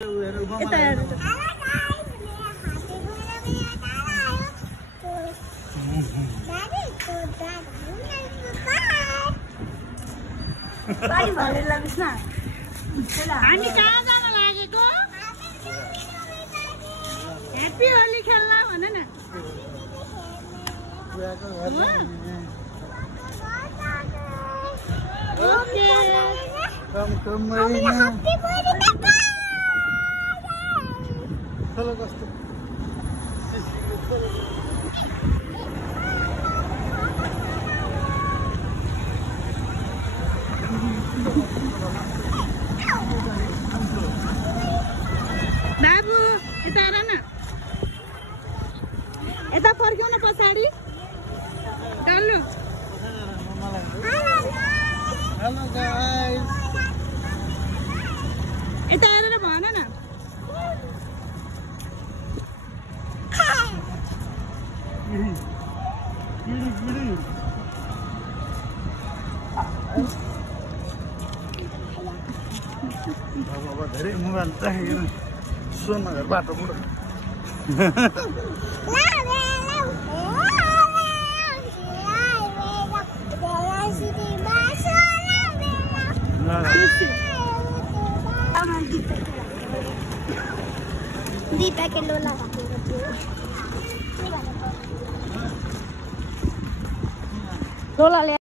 यता हेर्नु त। पानी भरेर लानुहोस् न। हामी कहाँ जान लागेको? ह्याप्पी होली खेल्न भन न। ओके। बाबु यता हेर न, यता फर्क्यौ न पछाडि। डल्लु हेलो गाइस, यता हेरेर भन न। अब धेरै मोबाइल राखेर सोनगर बाटोबाट दीपा के लोला लोला ले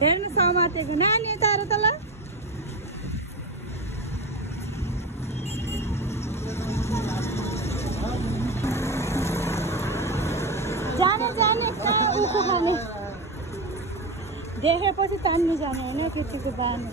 हेर्नु समातेको नानी यता हेर त ल। जाने जाने कहाँ उखु खाने देखेपछि तान्नु जाने होइन केटीको बानी।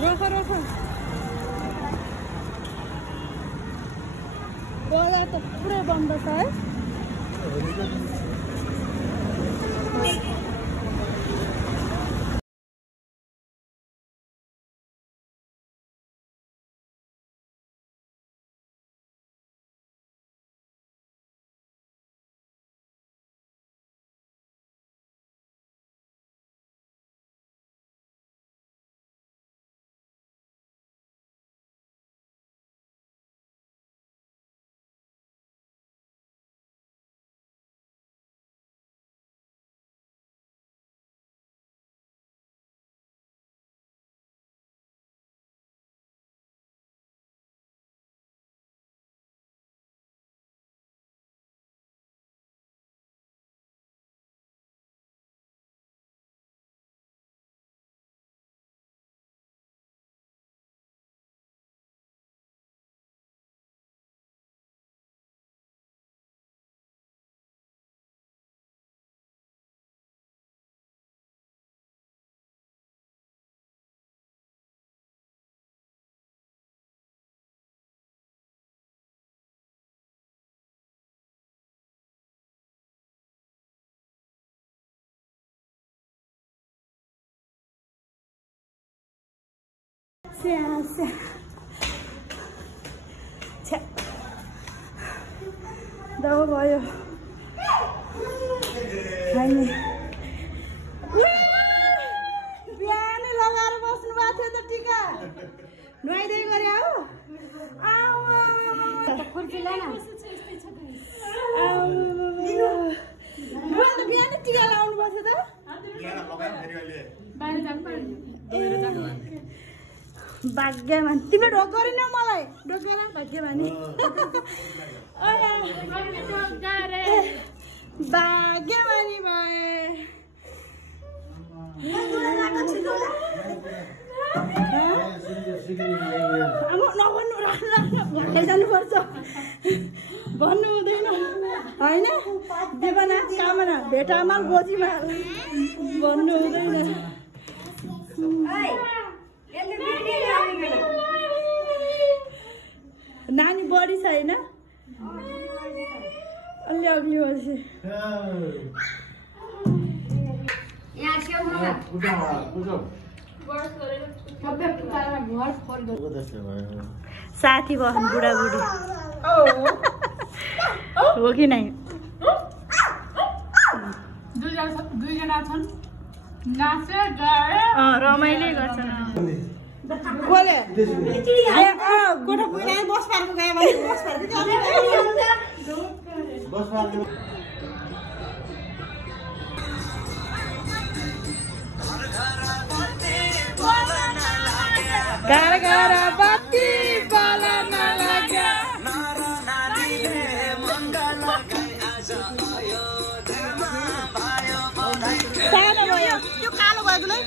रोख रोख रोला त पुरै बन्द छ है। दबाउ भयो बिहानै लगाएर बस्नु भएको थियो त टिका नुहाइदिए गरे हो बिहानै टिका लाउनु पर्छ त भाग्यमानी तिमीले ढोक गरेन मलाई ढोक गर भाग्यमानी भाग्यमानी भए जानुपर्छ भन्नु हुँदैन होइन देवना कामना भेटामा गोजीमा भन्नु हुँदैन नानी बढी छ होइन अलि अग्ली पछि साथी बस्नु बुढाबुढी हो कि नै दुईजना छन् नाचे गाए रमाइलो गर्छन् गोठा पुग्ने बस पार्क गयो भने बस पार्क घर घर बत्ती बालन लाग्या सानो भयो त्यो कालो भयो दुलै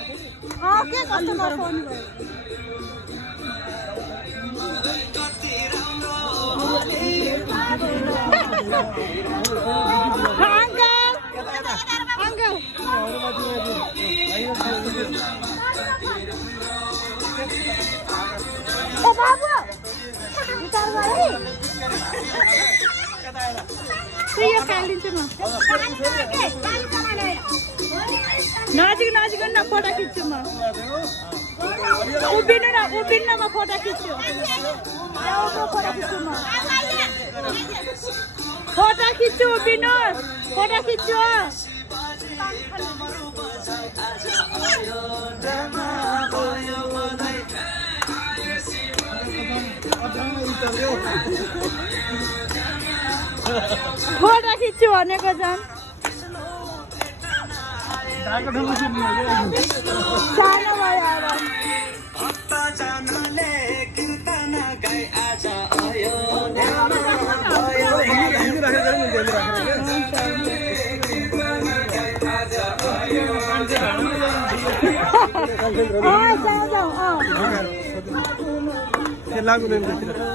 के कस्तो नफोन भयो अंकल ओ बाबु विचार गरे तो यो कालिन्छ म नजिक नजिक न फोटो खिच्छु म उभिनु न म फोटो खिच्छु फोटो खिच्छु उभिनु फोटो खिच्छु फोटो खिच्छु भनेको झन् सानो लागू नहीं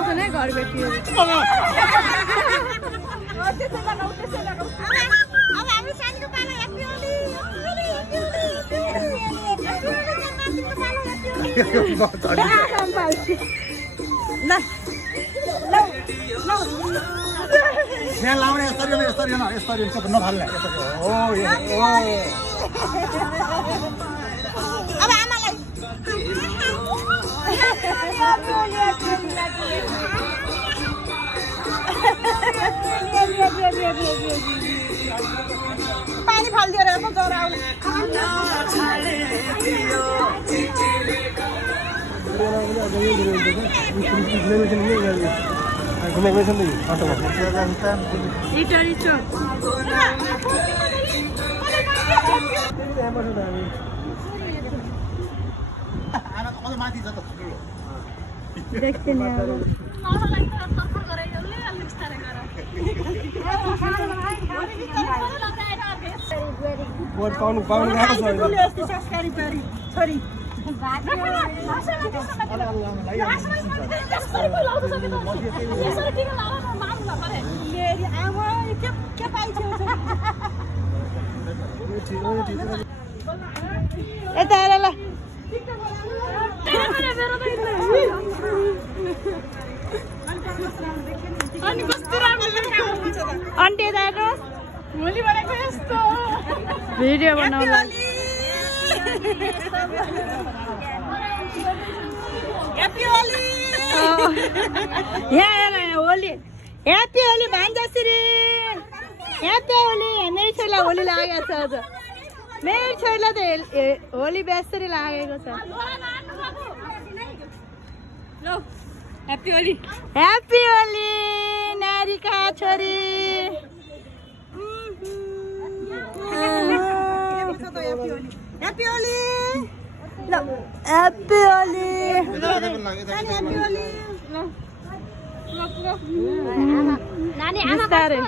लगाउँछ नि घर बेटी अब हामी सानो पालो ह्याप्पी होली यहाँ लाउने यस्तरी नफाल्ने अब आमालाई पानी फालिदिएर हेर्नु जरा आउनु माथि जता यता हेर ल आन्टी यता हेर्नुहोस् होली भनेको यस्तो भिडियो बनाउनु ह्याप्पी होली यहाँ हेर होली ह्याप्पी होली भान्जाश्री ह्याप्पी होली मेरो छोरीलाई होली लागेको छ आज मेरो छोरीलाई त होली बेसरी लागेको छ ह्याप्पी होली ह्याप्पी होली नारीका छोरी ह्याप्पी होली ल ह्याप्पी होली नानी आमा बिस्तारै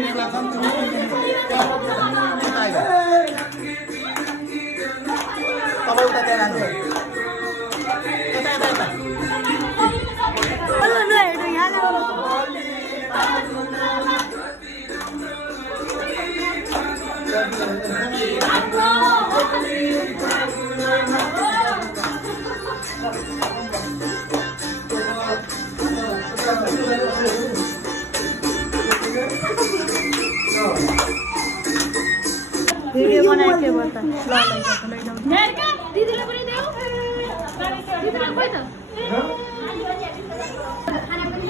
मिनट लाग्छ नि तपाईँ उता त्यहाँ लानु यता यता यता वीडियो बनाए के बता दिदीले पनि देऊ दिदीले खोइ त खाना पनि